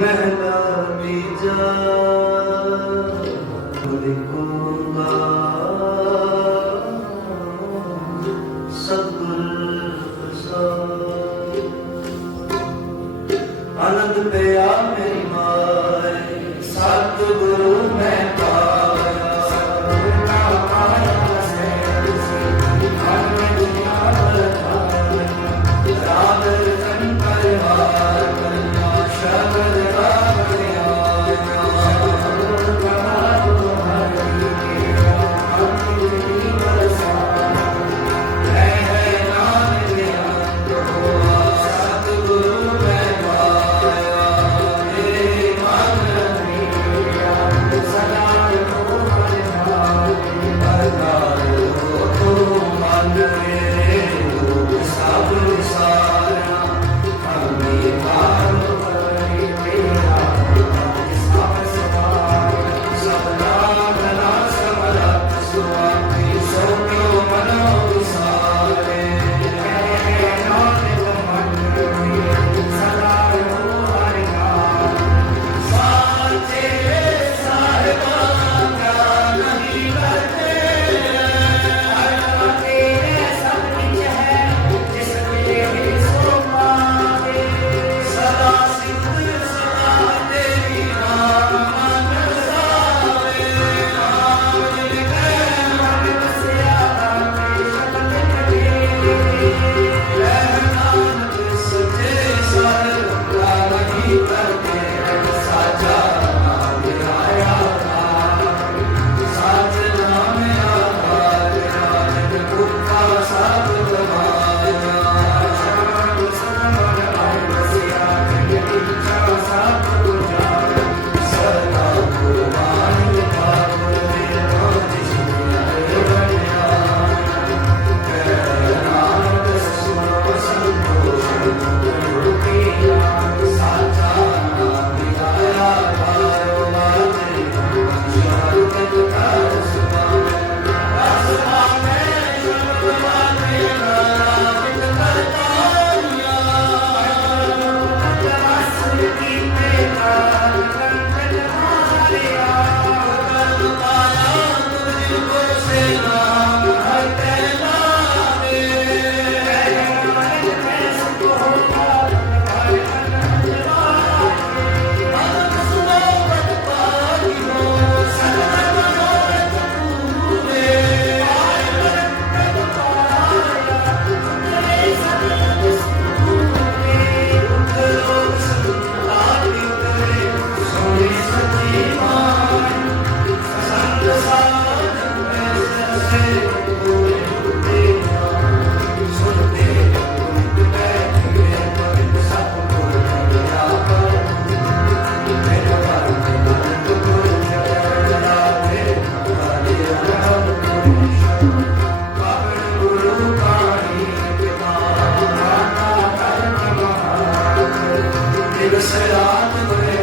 महला भी जा Thank. ਸਿਰਾਂ ਤੇ